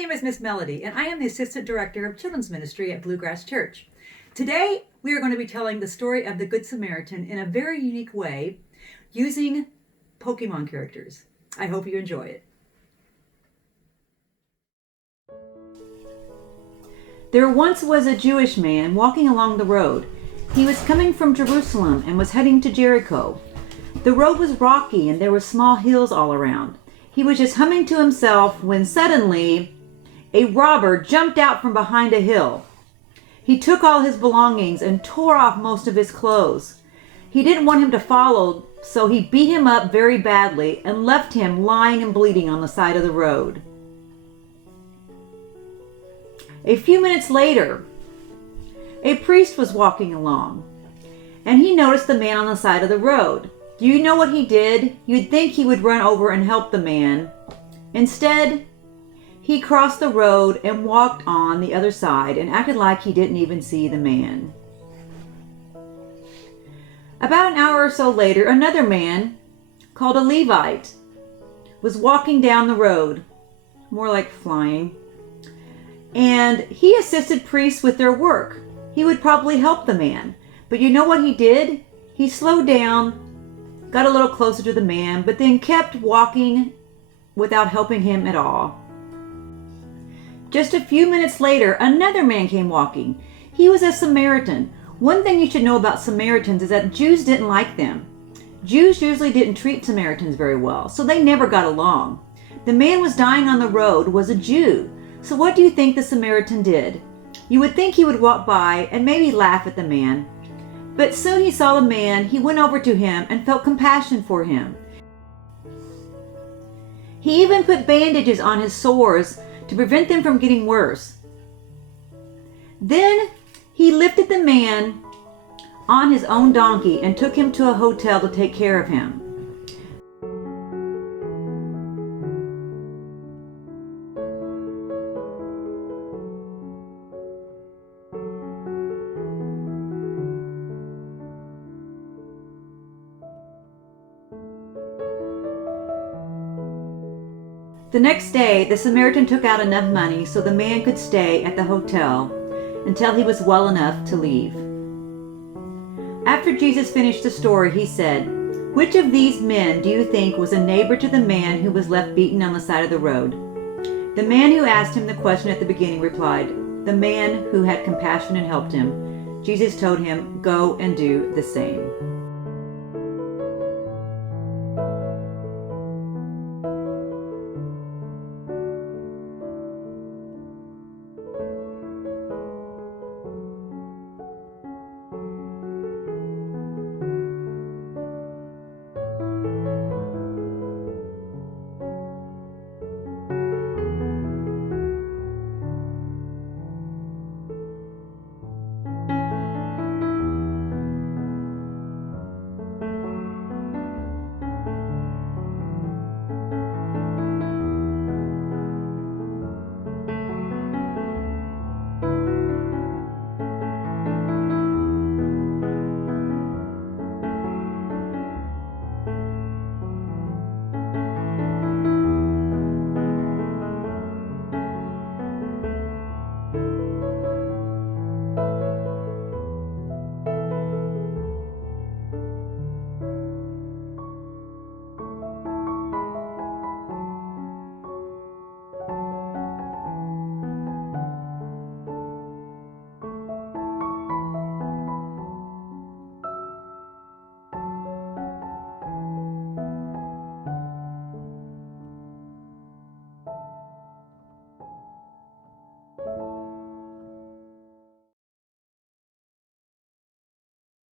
name is Miss Melody, and I am the Assistant Director of Children's Ministry at Bluegrass Church. Today, we are going to be telling the story of the Good Samaritan in a very unique way, using Pokemon characters. I hope you enjoy it. There once was a Jewish man walking along the road. He was coming from Jerusalem and was heading to Jericho. The road was rocky and there were small hills all around. He was just humming to himself when suddenly a robber jumped out from behind a hill. He took all his belongings and tore off most of his clothes. He didn't want him to follow, so he beat him up very badly and left him lying and bleeding on the side of the road. A few minutes later, a priest was walking along, and he noticed the man on the side of the road. Do you know what he did? You'd think he would run over and help the man. Instead, he crossed the road and walked on the other side and acted like he didn't even see the man. About an hour or so later, another man, called a Levite, was walking down the road, more like flying, and he assisted priests with their work. He would probably help the man. But you know what he did? He slowed down, got a little closer to the man, but then kept walking without helping him at all. Just a few minutes later, another man came walking. He was a Samaritan. One thing you should know about Samaritans is that Jews didn't like them. Jews usually didn't treat Samaritans very well, so they never got along. The man was dying on the road was a Jew. So what do you think the Samaritan did? You would think he would walk by and maybe laugh at the man. But soon he saw the man, he went over to him and felt compassion for him. He even put bandages on his sores to prevent them from getting worse. Then he lifted the man on his own donkey and took him to a hotel to take care of him. The next day, the Samaritan took out enough money so the man could stay at the hotel until he was well enough to leave. After Jesus finished the story, he said, "Which of these men do you think was a neighbor to the man who was left beaten on the side of the road?" The man who asked him the question at the beginning replied, "The man who had compassion and helped him." Jesus told him, "Go and do the same."